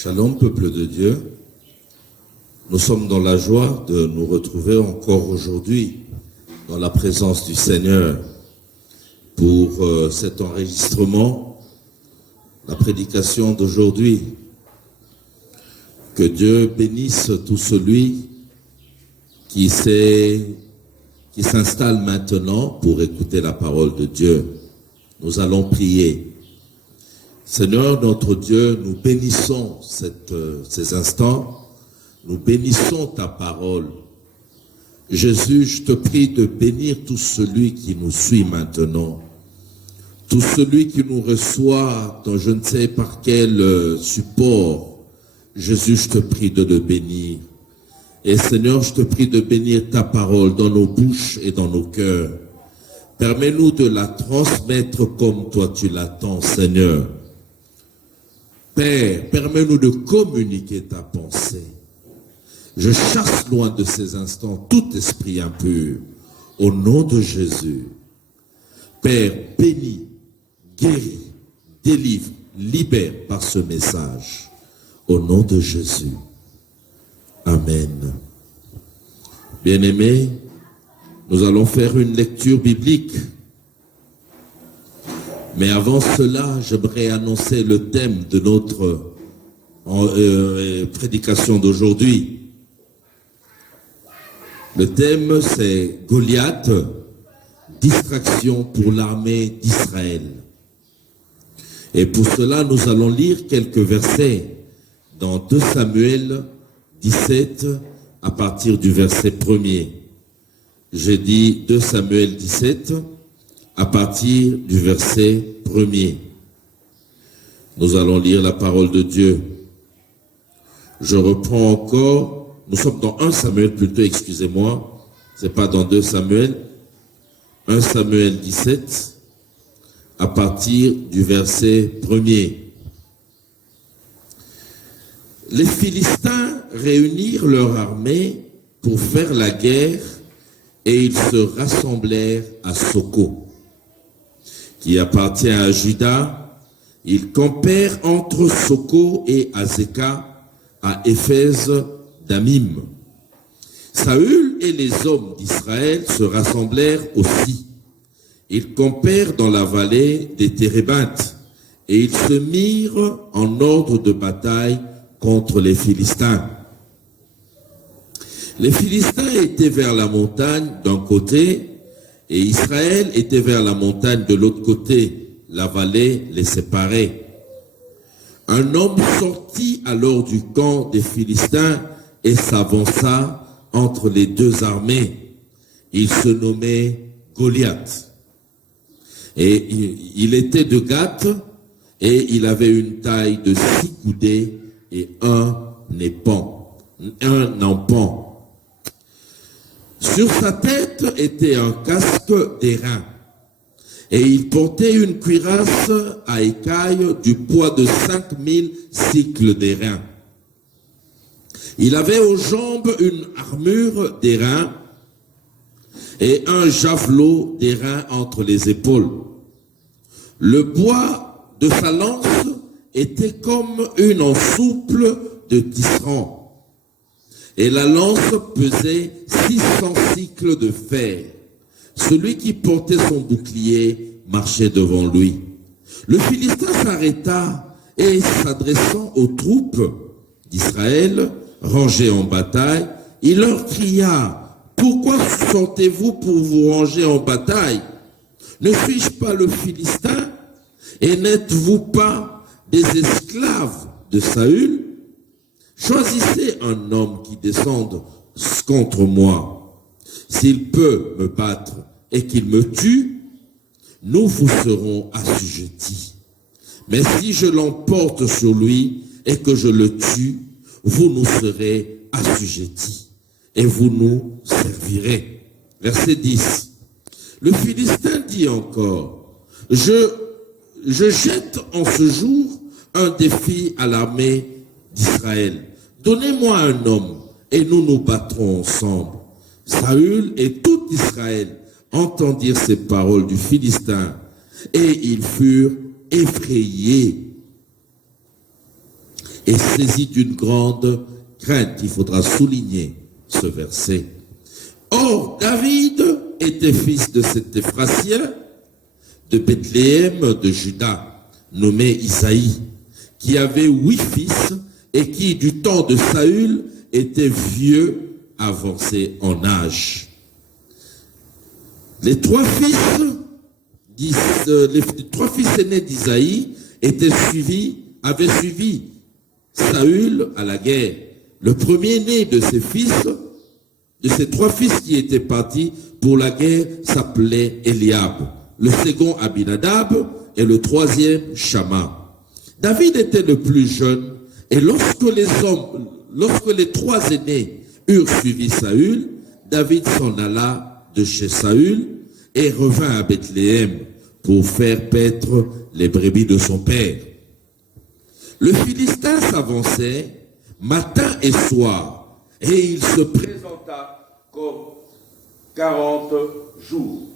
Shalom, peuple de Dieu. Nous sommes dans la joie de nous retrouver encore aujourd'hui dans la présence du Seigneur pour cet enregistrement, la prédication d'aujourd'hui. Que Dieu bénisse tout celui qui s'installe maintenant pour écouter la parole de Dieu. Nous allons prier. Seigneur, notre Dieu, nous bénissons ces instants, nous bénissons ta parole. Jésus, je te prie de bénir tout celui qui nous suit maintenant, tout celui qui nous reçoit dans je ne sais par quel support. Jésus, je te prie de le bénir. Et Seigneur, je te prie de bénir ta parole dans nos bouches et dans nos cœurs. Permets-nous de la transmettre comme toi tu l'attends, Seigneur. Père, permets-nous de communiquer ta pensée. Je chasse loin de ces instants tout esprit impur, au nom de Jésus. Père, bénis, guéris, délivre, libère par ce message, au nom de Jésus. Amen. Bien-aimés, nous allons faire une lecture biblique. Mais avant cela, j'aimerais annoncer le thème de notre prédication d'aujourd'hui. Le thème, c'est Goliath, distraction pour l'armée d'Israël. Et pour cela, nous allons lire quelques versets dans 2 Samuel 17, à partir du verset 1er. J'ai dit 2 Samuel 17, à partir du verset 1er. Nous allons lire la parole de Dieu. Je reprends encore, nous sommes dans 1 Samuel plutôt, excusez-moi, c'est pas dans 2 Samuel, 1 Samuel 17, à partir du verset 1er. Les Philistins réunirent leur armée pour faire la guerre et ils se rassemblèrent à Soko, qui appartient à Juda. Ils campèrent entre Soko et Azeka, à Éphèse d'Amim. Saül et les hommes d'Israël se rassemblèrent aussi. Ils campèrent dans la vallée des Térébintes et ils se mirent en ordre de bataille contre les Philistins. Les Philistins étaient vers la montagne d'un côté et Israël était vers la montagne de l'autre côté. La vallée les séparait. Un homme sortit alors du camp des Philistins et s'avança entre les deux armées. Il se nommait Goliath. Et il était de Gath et il avait une taille de 6 coudées et un empan. Sur sa tête était un casque d'airain et il portait une cuirasse à écailles du poids de 5000 cycles d'airain. Il avait aux jambes une armure d'airain et un javelot d'airain entre les épaules. Le bois de sa lance était comme une ensouple de tisserand. Et la lance pesait 600 cycles de fer. Celui qui portait son bouclier marchait devant lui. Le Philistin s'arrêta et, s'adressant aux troupes d'Israël, rangées en bataille, il leur cria: « Pourquoi sortez-vous pour vous ranger en bataille? Ne suis-je pas le Philistin? Et n'êtes-vous pas des esclaves de Saül? Choisissez un homme qui descende contre moi. S'il peut me battre et qu'il me tue, nous vous serons assujettis. Mais si je l'emporte sur lui et que je le tue, vous nous serez assujettis et vous nous servirez. » Verset 10. Le Philistin dit encore: « Je jette en ce jour un défi à l'armée d'Israël. Donnez-moi un homme et nous nous battrons ensemble. » Saül et tout Israël entendirent ces paroles du Philistin et ils furent effrayés. et saisi d'une grande crainte. Il faudra souligner ce verset. Or, David était fils de cet Éphrasien de Bethléem de Juda, nommé Isaïe, qui avait 8 fils et qui, du temps de Saül, était vieux, avancé en âge. Les trois fils aînés d'Isaïe avaient suivi Saül à la guerre. Le premier-né de ces 3 fils qui étaient partis pour la guerre s'appelait Eliab, le second Abinadab et le troisième Shama. David était le plus jeune et lorsque les 3 aînés eurent suivi Saül, David s'en alla de chez Saül et revint à Bethléem pour faire paître les brebis de son père. Le Philistin s'avançait matin et soir et il se présenta comme 40 jours.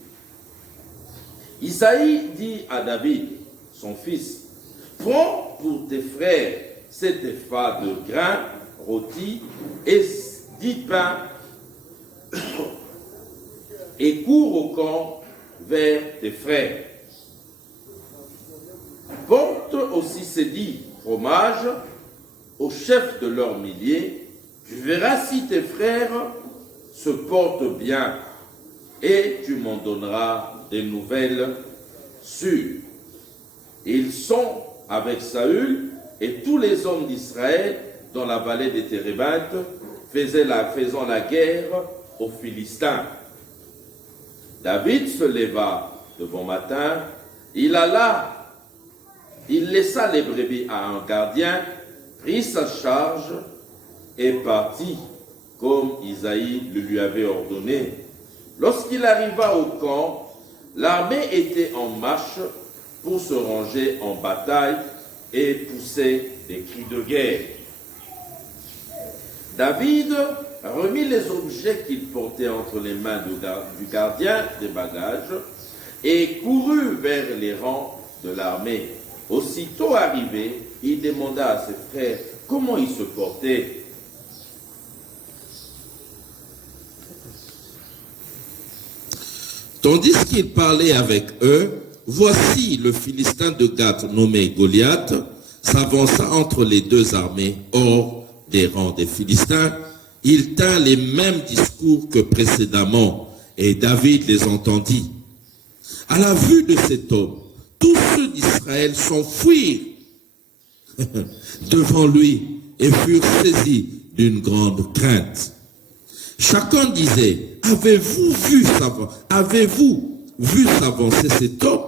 Isaïe dit à David, son fils, « Prends pour tes frères 7 épha de grains rôtis et 10 pains et cours au camp vers tes frères. Porte aussi ces 10 fromages au chef de leurs milliers. Tu verras si tes frères se portent bien et tu m'en donneras des nouvelles sûres. » Ils sont avec Saül et tous les hommes d'Israël dans la vallée des Térébintes faisant la guerre aux Philistins. David se leva de bon matin, il laissa les brebis à un gardien, prit sa charge et partit comme Isaïe le lui avait ordonné. Lorsqu'il arriva au camp, l'armée était en marche pour se ranger en bataille et pousser des cris de guerre. David remit les objets qu'il portait entre les mains du gardien des bagages et courut vers les rangs de l'armée. Aussitôt arrivé, il demanda à ses frères comment ils se portaient. Tandis qu'il parlait avec eux, voici le Philistin de Gath nommé Goliath s'avança entre les 2 armées hors des rangs des Philistins. Il tint les mêmes discours que précédemment et David les entendit. À la vue de cet homme, tous ceux d'Israël s'enfuirent devant lui et furent saisis d'une grande crainte. Chacun disait, avez-vous vu s'avancer cet homme?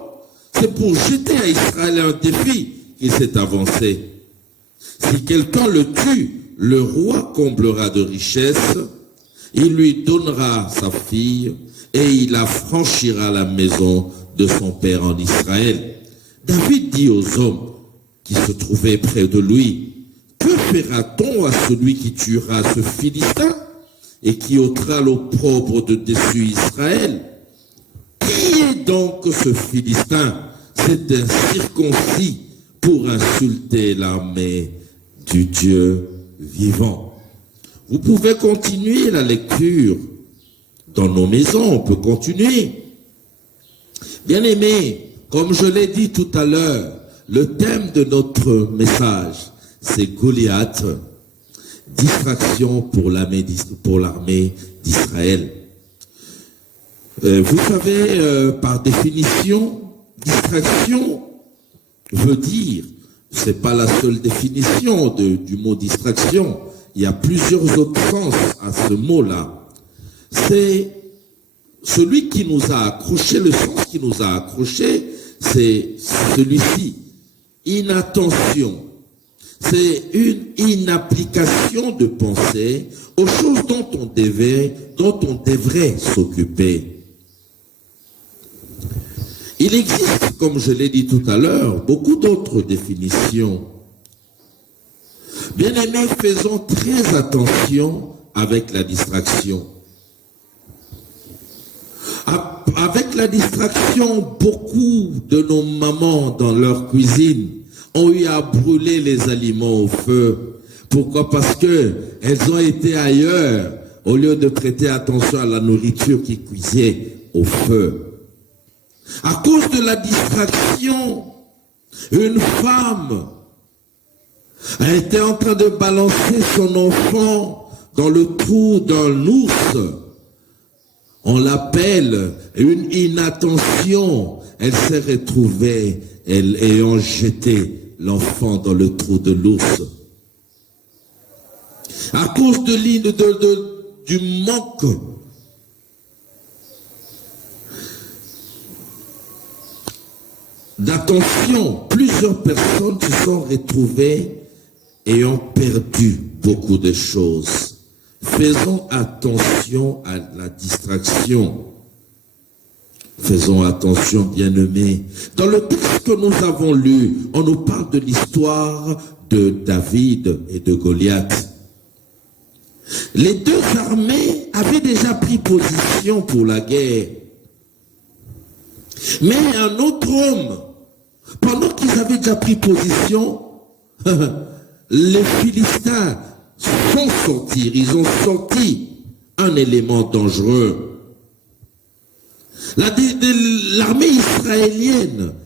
C'est pour jeter à Israël un défi qu'il s'est avancé. Si quelqu'un le tue, le roi comblera de richesses, il lui donnera sa fille et il affranchira la maison de son père en Israël. David dit aux hommes qui se trouvaient près de lui, que fera-t-on à celui qui tuera ce Philistin et qui ôtera l'opprobre de dessus Israël? Qui est donc ce Philistin? C'est un circoncis pour insulter l'armée du Dieu vivant. Vous pouvez continuer la lecture dans nos maisons, on peut continuer. Bien-aimés, comme je l'ai dit tout à l'heure, le thème de notre message, c'est Goliath, distraction pour l'armée d'Israël. Vous savez, par définition, distraction veut dire, c'est pas la seule définition du mot distraction, il y a plusieurs autres sens à ce mot-là. C'est celui qui nous a accroché, le sens qui nous a accroché, c'est celui-ci, inattention. C'est une inapplication de pensée aux choses dont on devrait s'occuper. Il existe, comme je l'ai dit tout à l'heure, beaucoup d'autres définitions. Bien-aimés, faisons très attention avec la distraction. Avec la distraction, beaucoup de nos mamans dans leur cuisine ont eu à brûler les aliments au feu. Pourquoi? Parce que elles ont été ailleurs au lieu de prêter attention à la nourriture qui cuisait au feu. À cause de la distraction, une femme a été en train de balancer son enfant dans le trou d'un ours. On l'appelle une inattention. Elle s'est retrouvée ayant jeté l'enfant dans le trou de l'ours. À cause du manque d'attention, plusieurs personnes se sont retrouvées ayant perdu beaucoup de choses. Faisons attention à la distraction. Faisons attention, bien-aimés. Dans le texte que nous avons lu, on nous parle de l'histoire de David et de Goliath. Les deux armées avaient déjà pris position pour la guerre. Mais un autre homme, pendant qu'ils avaient déjà pris position, les Philistins sont sortis, ils ont senti un élément dangereux. L'armée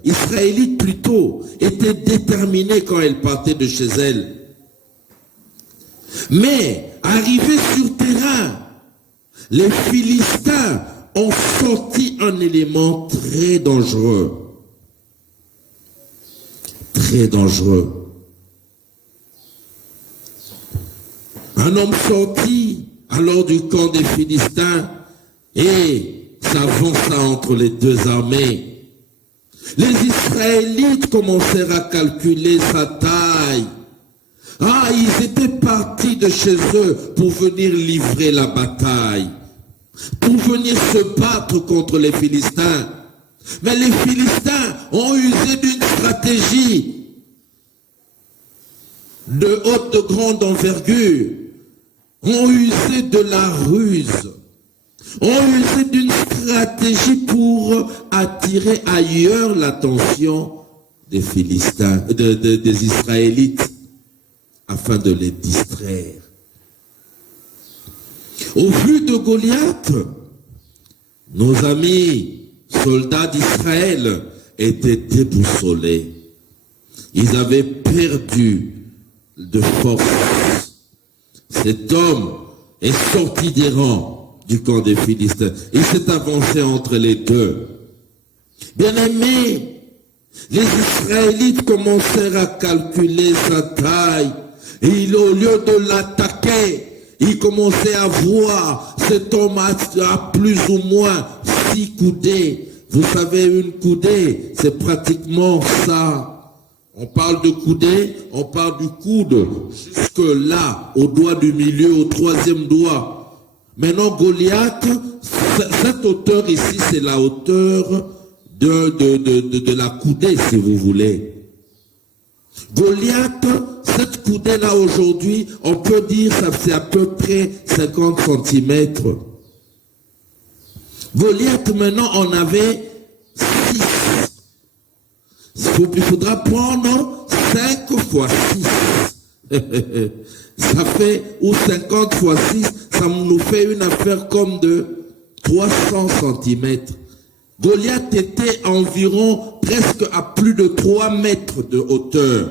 israélite plutôt, était déterminée quand elle partait de chez elle. Mais, arrivés sur terrain, les Philistins ont sorti un élément très dangereux. Très dangereux. Un homme sortit alors du camp des Philistins et s'avança entre les deux armées. Les Israélites commencèrent à calculer sa taille. Ah, ils étaient partis de chez eux pour venir livrer la bataille, pour venir se battre contre les Philistins. Mais les Philistins ont usé d'une stratégie de grande envergure, ont usé de la ruse, ont usé d'une stratégie pour attirer ailleurs l'attention des Philistins, des Israélites, afin de les distraire. Au vu de Goliath, nos amis soldats d'Israël étaient déboussolés. Ils avaient perdu de force. Cet homme est sorti des rangs du camp des Philistins. Il s'est avancé entre les deux. Bien-aimés, les Israélites commencèrent à calculer sa taille. Et au lieu de l'attaquer, ils commençaient à voir cet homme a plus ou moins 6 coudées. Vous savez, une coudée, c'est pratiquement ça. On parle de coudée, on parle du coude, jusque là, au doigt du milieu, au 3e doigt. Maintenant, Goliath, cette hauteur ici, c'est la hauteur de la coudée, si vous voulez. Goliath, cette coudée-là aujourd'hui, on peut dire que c'est à peu près 50 cm. Goliath, maintenant, on avait 6. Il faudra prendre 5 fois 6. Ça fait, ou 50 fois 6, ça nous fait une affaire comme de 300 cm. Goliath était environ presque à plus de 3 mètres de hauteur.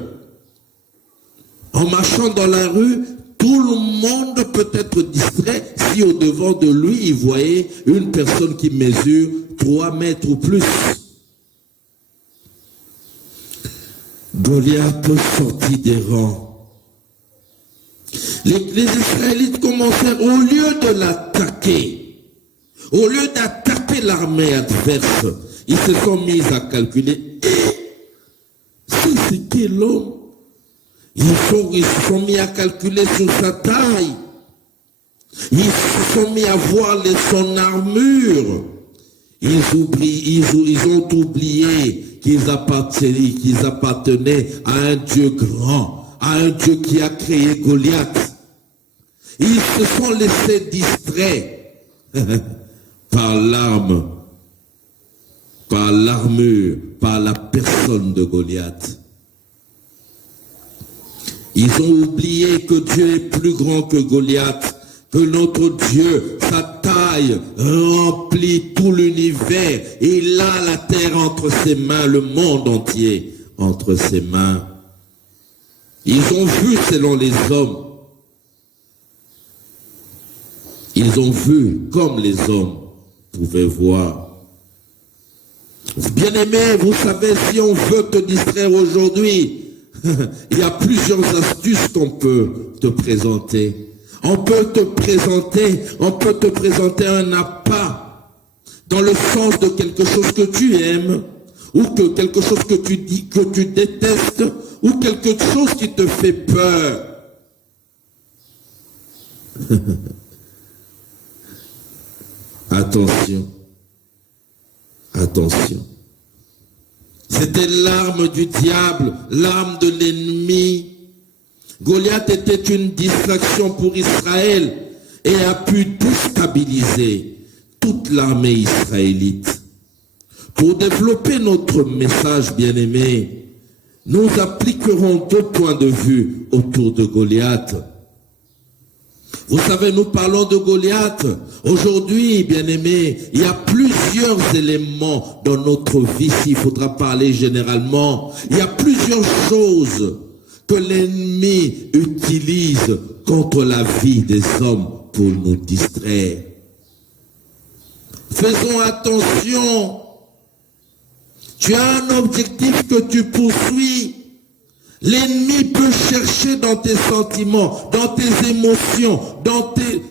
En marchant dans la rue, tout le monde peut être distrait si au devant de lui, il voyait une personne qui mesure 3 mètres ou plus. Goliath sortit des rangs. Les Israélites commencèrent, au lieu de l'attaquer, au lieu d'attaquer l'armée adverse, ils se sont mis à calculer. C'est quel homme? Ils se sont mis à calculer sur sa taille. Ils se sont mis à voir son armure. Ils ont oublié qu'ils appartenaient à un Dieu grand, à un Dieu qui a créé Goliath. Ils se sont laissés distraits par l'arme, par l'armure, par la personne de Goliath. Ils ont oublié que Dieu est plus grand que Goliath, que notre Dieu, sa taille remplit tout l'univers. Il a la terre entre ses mains, le monde entier entre ses mains. Ils ont vu selon les hommes. Ils ont vu comme les hommes pouvaient voir. Bien-aimé, vous savez, si on veut te distraire aujourd'hui, il y a plusieurs astuces qu'on peut te présenter. On peut te présenter un appât dans le sens de quelque chose que tu aimes, ou que quelque chose que tu dis, que tu détestes, ou quelque chose qui te fait peur. Attention. Attention. C'était l'arme du diable, l'arme de l'ennemi. Goliath était une distraction pour Israël et a pu déstabiliser toute l'armée israélite. Pour développer notre message, bien-aimé, nous appliquerons 2 points de vue autour de Goliath. Vous savez, nous parlons de Goliath. Aujourd'hui, bien-aimés, il y a plusieurs éléments dans notre vie, s'il faudra parler généralement. Il y a plusieurs choses que l'ennemi utilise contre la vie des hommes pour nous distraire. Faisons attention. Tu as un objectif que tu poursuis. L'ennemi peut chercher dans tes sentiments, dans tes émotions, dans tes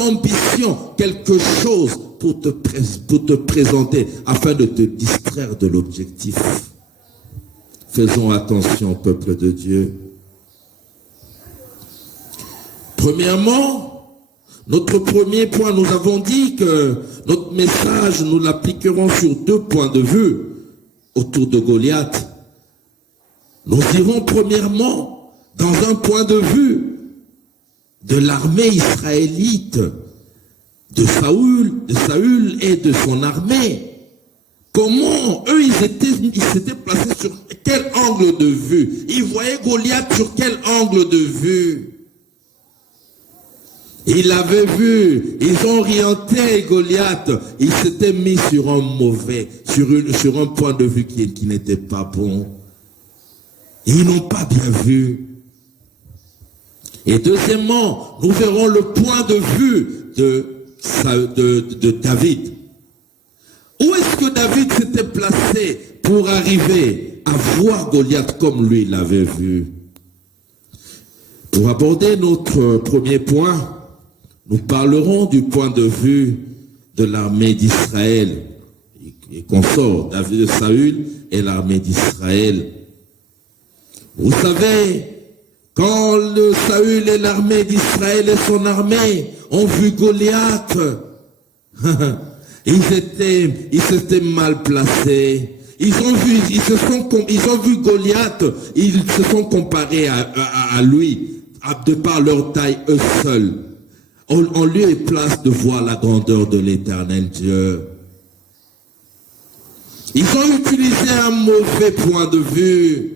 ambitions, quelque chose pour te présenter afin de te distraire de l'objectif. Faisons attention, peuple de Dieu. Premièrement, notre premier point, nous avons dit que notre message, nous l'appliquerons sur 2 points de vue autour de Goliath. Nous irons premièrement dans un point de vue de l'armée israélite, de Saül et de son armée. Comment eux, ils s'étaient placés sur quel angle de vue? Ils voyaient Goliath sur quel angle de vue? Ils l'avaient vu, ils ont orienté Goliath, ils s'étaient mis sur un sur un point de vue qui n'était pas bon. Ils n'ont pas bien vu. Et deuxièmement, nous verrons le point de vue de David. Où est-ce que David s'était placé pour arriver à voir Goliath comme lui l'avait vu? Pour aborder notre premier point, nous parlerons du point de vue de l'armée d'Israël. Et consort David de Saül et l'armée d'Israël. Vous savez, quand Saül et l'armée d'Israël et son armée ont vu Goliath, ils s'étaient mal placés. Ils ont vu Goliath, ils se sont comparés à lui, de par leur taille eux seuls. On lui est place de voir la grandeur de l'Éternel Dieu. Ils ont utilisé un mauvais point de vue.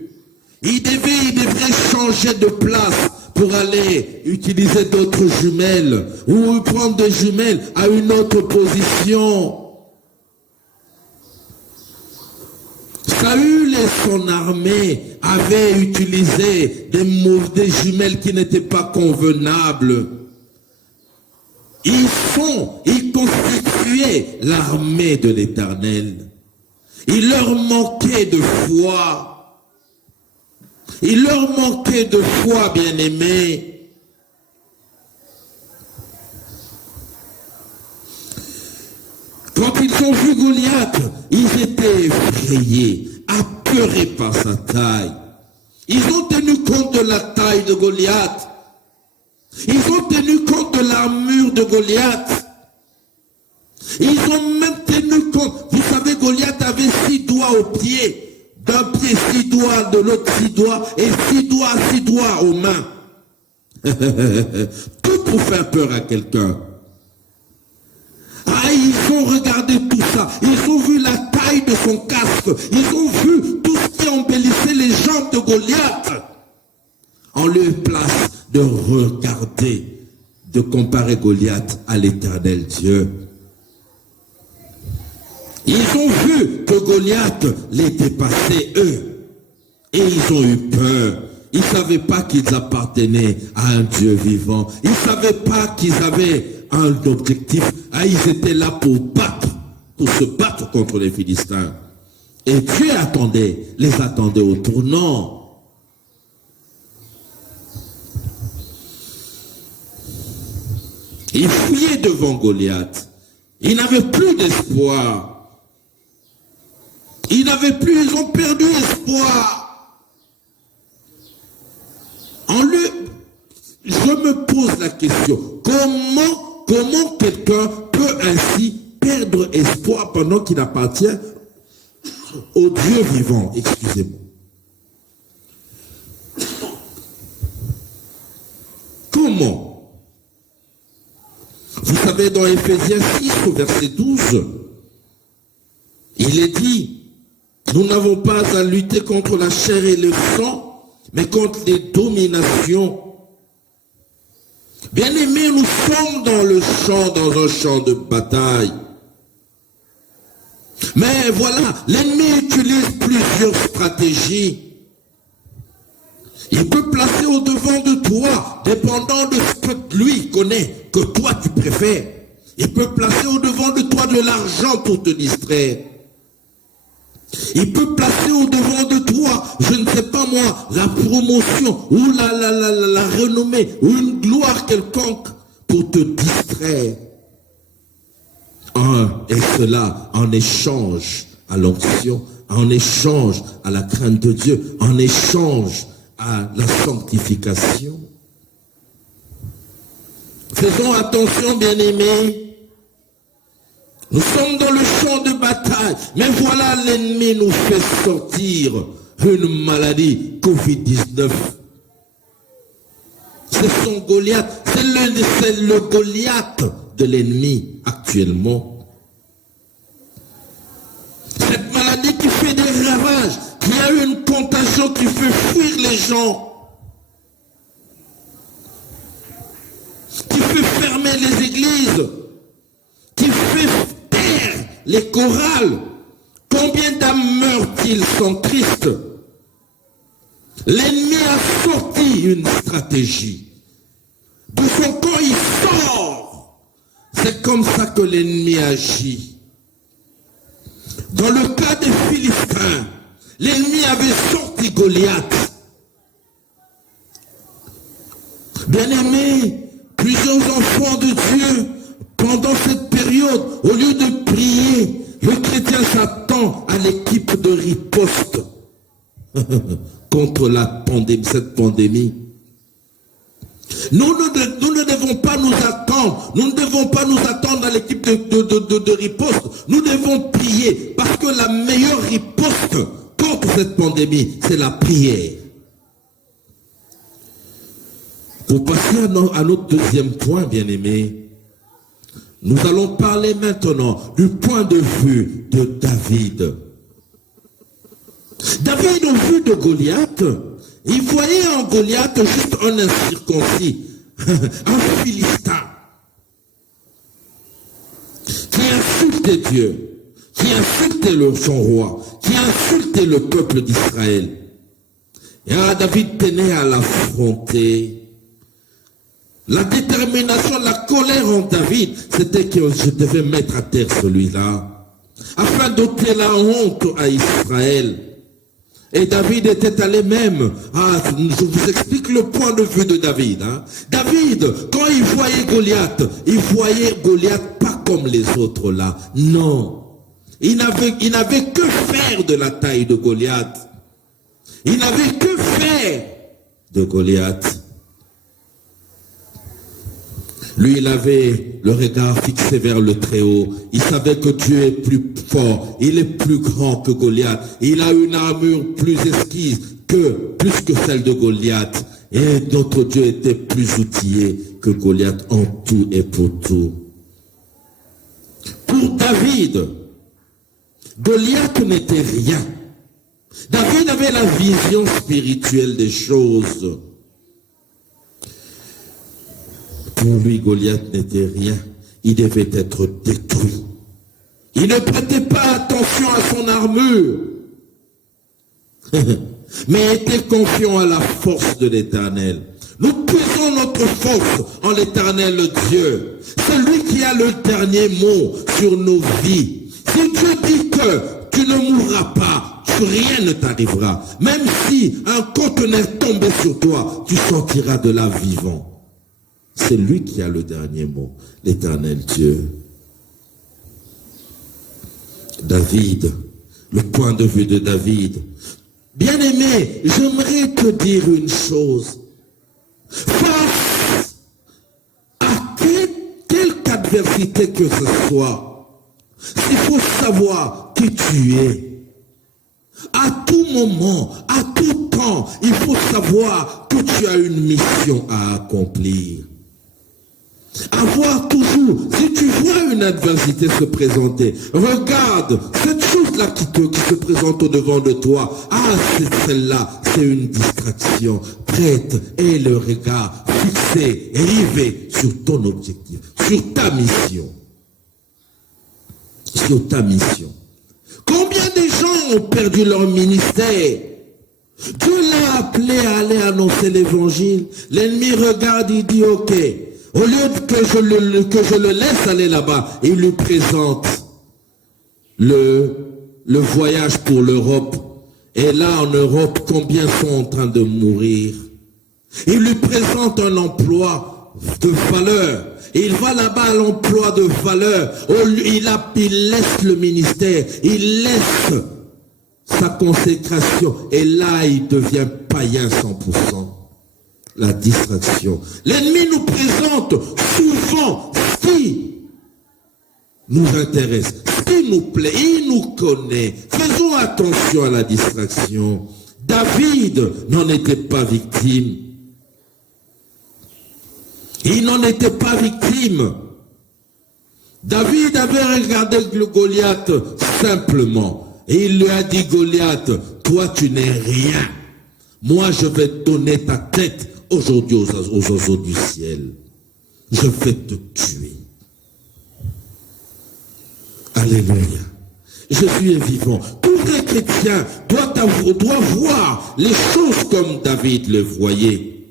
Ils devraient changer de place pour aller utiliser d'autres jumelles ou prendre des jumelles à une autre position. Saül et son armée avaient utilisé des jumelles qui n'étaient pas convenables. Ils constituaient l'armée de l'Éternel. Il leur manquait de foi. Il leur manquait de foi, bien-aimés. Quand ils ont vu Goliath, ils étaient effrayés, apeurés par sa taille. Ils ont tenu compte de la taille de Goliath. Ils ont tenu compte de l'armure de Goliath. Ils ont même tenu compte. Vous savez, Goliath avait 6 doigts aux pieds. D'un pied 6 doigts, de l'autre 6 doigts, et 6 doigts aux mains. Tout pour faire peur à quelqu'un. Ah, ils ont regardé tout ça. Ils ont vu la taille de son casque. Ils ont vu tout ce qui embellissait les jambes de Goliath. en lieu et place de regarder, de comparer Goliath à l'Éternel Dieu. Ils ont vu que Goliath les dépassait, eux. Et ils ont eu peur. Ils ne savaient pas qu'ils appartenaient à un Dieu vivant. Ils ne savaient pas qu'ils avaient un objectif. Ah, ils étaient là pour se battre contre les Philistins. Et Dieu les attendait au tournant. Ils fuyaient devant Goliath. Ils n'avaient plus d'espoir. Ils ont perdu espoir. Je me pose la question, comment quelqu'un peut ainsi perdre espoir pendant qu'il appartient au Dieu vivant? Excusez-moi. Comment? Vous savez, dans Éphésiens 6, au verset 12, il est dit, nous n'avons pas à lutter contre la chair et le sang, mais contre les dominations. Bien-aimés, nous sommes dans un champ de bataille. Mais voilà, l'ennemi utilise plusieurs stratégies. Il peut placer au-devant de toi, dépendant de ce que lui connaît, que toi tu préfères. Il peut placer au-devant de toi de l'argent pour te distraire. Il peut placer au-devant de toi, je ne sais pas moi, la promotion ou la renommée ou une gloire quelconque pour te distraire. Et cela en échange à l'onction, en échange à la crainte de Dieu, en échange à la sanctification. Faisons attention, bien-aimés. Nous sommes dans le champ de bataille, mais voilà, l'ennemi nous fait sortir une maladie, Covid-19. C'est son Goliath, c'est le Goliath de l'ennemi actuellement. Cette maladie qui fait des ravages, qui a une contagion qui fait fuir les gens, qui fait fermer les églises, qui fait taire les chorales. Combien d'âmes meurent-ils sans Christ? L'ennemi a sorti une stratégie. De son camp, il sort. C'est comme ça que l'ennemi agit. Dans le cas des Philistins, l'ennemi avait sorti Goliath. Bien-aimés, plusieurs enfants de Dieu, pendant cette période, au lieu de prier, le chrétien s'attend à l'équipe de riposte contre cette pandémie. Nous ne devons pas nous attendre. Nous ne devons pas nous attendre à l'équipe de riposte. Nous devons prier parce que la meilleure riposte contre cette pandémie, c'est la prière. Pour passer à notre deuxième point, bien-aimés, nous allons parler maintenant du point de vue de David. David, au vu de Goliath, il voyait en Goliath juste un incirconcis, un Philistin, qui insultait Dieu, qui insultait son roi, qui insultait le peuple d'Israël. Et David tenait à l'affronter. La détermination, la colère en David, c'était que je devais mettre à terre celui-là, afin d'ôter la honte à Israël. Et David était allé même, je vous explique le point de vue de David. David, quand il voyait Goliath pas comme les autres là. Non. Il n'avait que faire de la taille de Goliath. Il n'avait que faire de Goliath. Lui, il avait le regard fixé vers le Très-Haut. Il savait que Dieu est plus fort. Il est plus grand que Goliath. Il a une armure plus exquise plus que celle de Goliath. Et notre Dieu était plus outillé que Goliath en tout et pour tout. Pour David, Goliath n'était rien. David avait la vision spirituelle des choses. Pour lui, Goliath n'était rien. Il devait être détruit. Il ne prêtait pas attention à son armure, mais était confiant à la force de l'Éternel. Nous puisons notre force en l'Éternel Dieu. C'est lui qui a le dernier mot sur nos vies. Si Dieu dit que tu ne mourras pas, rien ne t'arrivera. Même si un conteneur tombait sur toi, tu sortiras de là vivant. C'est lui qui a le dernier mot, l'Éternel Dieu. David, le point de vue de David. Bien-aimé, j'aimerais te dire une chose. Face à quelque adversité que ce soit, il faut savoir qui tu es. À tout moment, à tout temps, il faut savoir que tu as une mission à accomplir. Avoir toujours, si tu vois une adversité se présenter, regarde cette chose-là qui se présente au-devant de toi. Ah, c'est celle-là, c'est une distraction. Prête et le regard fixé, rivé sur ton objectif, sur ta mission. Sur ta mission. Combien de gens ont perdu leur ministère? Dieu l'a appelé à aller annoncer l'évangile. L'ennemi regarde, il dit ok. Au lieu que je le laisse aller là-bas, il lui présente le voyage pour l'Europe. Et là, en Europe, combien sont en train de mourir? Il lui présente un emploi de valeur. Il va là-bas à l'emploi de valeur. Il laisse le ministère. Il laisse sa consécration. Et là, il devient païen 100%. La distraction. L'ennemi nous présente souvent ce qui nous intéresse, ce qui nous plaît. Il nous connaît. Faisons attention à la distraction. David n'en était pas victime. Il n'en était pas victime. David avait regardé le Goliath simplement. Et il lui a dit, Goliath, toi tu n'es rien. Moi je vais donner ta tête aujourd'hui aux oiseaux du ciel. Je vais te tuer. Alléluia. Jésus est vivant. Tout vrai chrétien doit voir les choses comme David le voyait.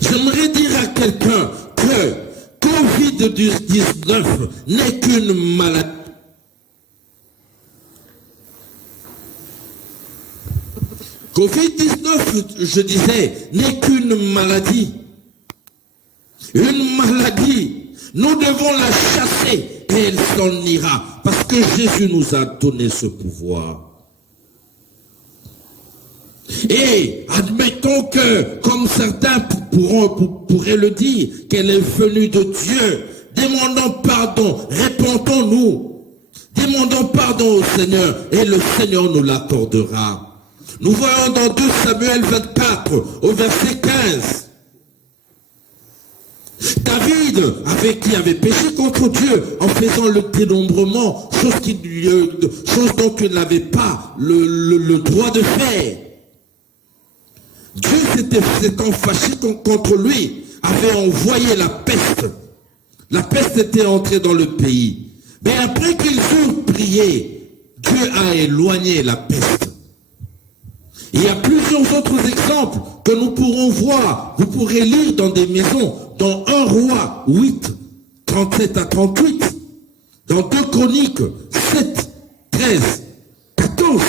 J'aimerais dire à quelqu'un que Covid-19 n'est qu'une maladie. Covid-19, je disais, n'est qu'une maladie. Une maladie. Nous devons la chasser et elle s'en ira. Parce que Jésus nous a donné ce pouvoir. Et admettons que, comme certains pourraient le dire, qu'elle est venue de Dieu. Demandons pardon, répondons-nous. Demandons pardon au Seigneur et le Seigneur nous l'accordera. Nous voyons dans 2 Samuel 24, au verset 15. David qui avait péché contre Dieu en faisant le dénombrement, chose dont il n'avait pas le droit de faire. Dieu s'étant fâché contre lui, avait envoyé la peste. La peste était entrée dans le pays. Mais après qu'ils eurent prié, Dieu a éloigné la peste. Il y a plusieurs autres exemples que nous pourrons voir. Vous pourrez lire dans des maisons, dans 1 Roi 8, 37 à 38, dans 2 Chroniques 7, 13, 14.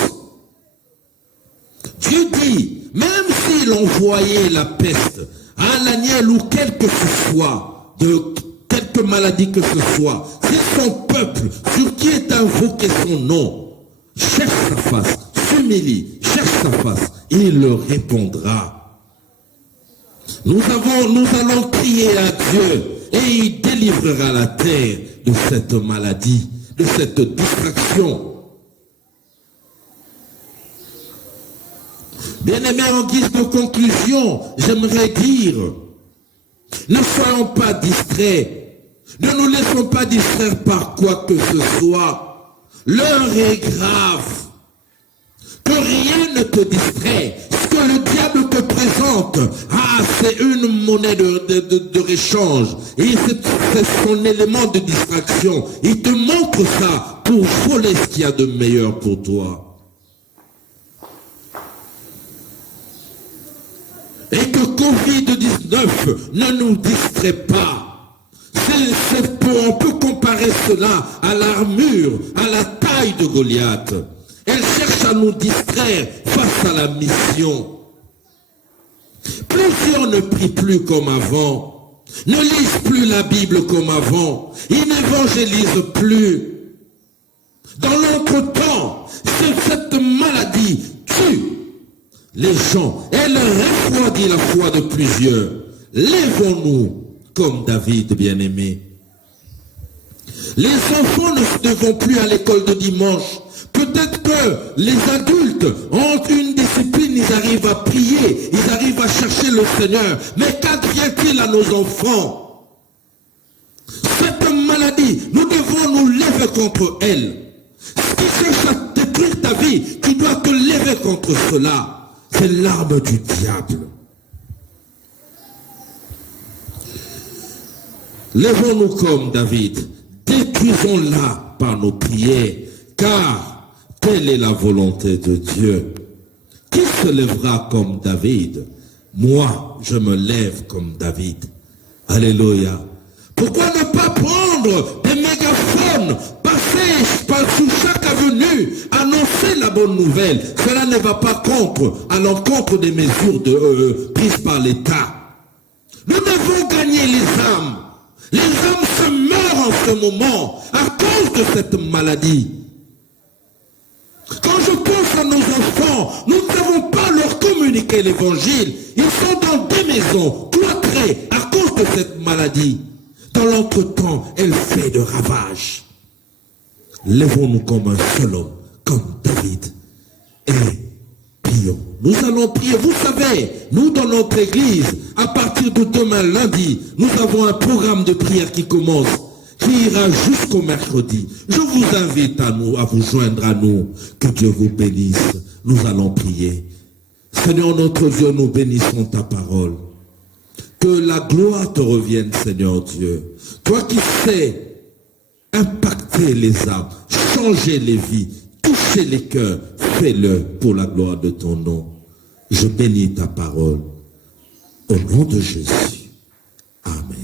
Dieu dit, même s'il envoyait la peste, un agnel ou quel que ce soit, de quelque maladie que ce soit, si son peuple, sur qui est invoqué son nom, cherche sa face, s'humilie, cherche sa face, il le répondra. Nous allons crier à Dieu et il délivrera la terre de cette maladie, de cette distraction. Bien-aimés, en guise de conclusion, j'aimerais dire, ne soyons pas distraits, ne nous laissons pas distraire par quoi que ce soit. L'heure est grave. Que rien ne te distrait. Ce que le diable te présente, c'est une monnaie de réchange. Et c'est son élément de distraction. Il te montre ça pour voler ce qu'il y a de meilleur pour toi. Et que Covid-19 ne nous distrait pas. On peut comparer cela à l'armure, à la taille de Goliath. Elle cherche à nous distraire face à la mission. Plusieurs ne prient plus comme avant, ne lisent plus la Bible comme avant, ils n'évangélisent plus. Dans l'entretemps, cette maladie tue les gens. Elle refroidit la foi de plusieurs. Lèvons-nous comme David bien-aimé. Les enfants ne vont plus à l'école de dimanche. Peut-être que les adultes ont une discipline, ils arrivent à prier, ils arrivent à chercher le Seigneur. Mais qu'advient-il à nos enfants? Cette maladie, nous devons nous lever contre elle. Ce qui cherche à détruire ta vie, tu dois te lever contre cela. C'est l'arme du diable. Lèvons-nous comme David, détruisons-la par nos prières, car telle est la volonté de Dieu. Qui se lèvera comme David? Moi, je me lève comme David. Alléluia. Pourquoi ne pas prendre des mégaphones, passer sous chaque avenue, annoncer la bonne nouvelle? Cela ne va pas à l'encontre des mesures prises par l'État. Nous devons gagner les âmes. Les âmes se meurent en ce moment à cause de cette maladie. Quand je pense à nos enfants, nous ne savons pas leur communiquer l'évangile. Ils sont dans des maisons, cloîtrés à cause de cette maladie. Dans l'entretemps, elle fait de ravages. Lèvons-nous comme un seul homme, comme David, et prions. Nous allons prier. Vous savez, nous dans notre église, à partir de demain lundi, nous avons un programme de prière qui commence, qui ira jusqu'au mercredi. Je vous invite à vous joindre à nous. Que Dieu vous bénisse. Nous allons prier. Seigneur notre Dieu, nous bénissons ta parole. Que la gloire te revienne, Seigneur Dieu. Toi qui sais impacter les âmes, changer les vies, toucher les cœurs, fais-le pour la gloire de ton nom. Je bénis ta parole. Au nom de Jésus. Amen.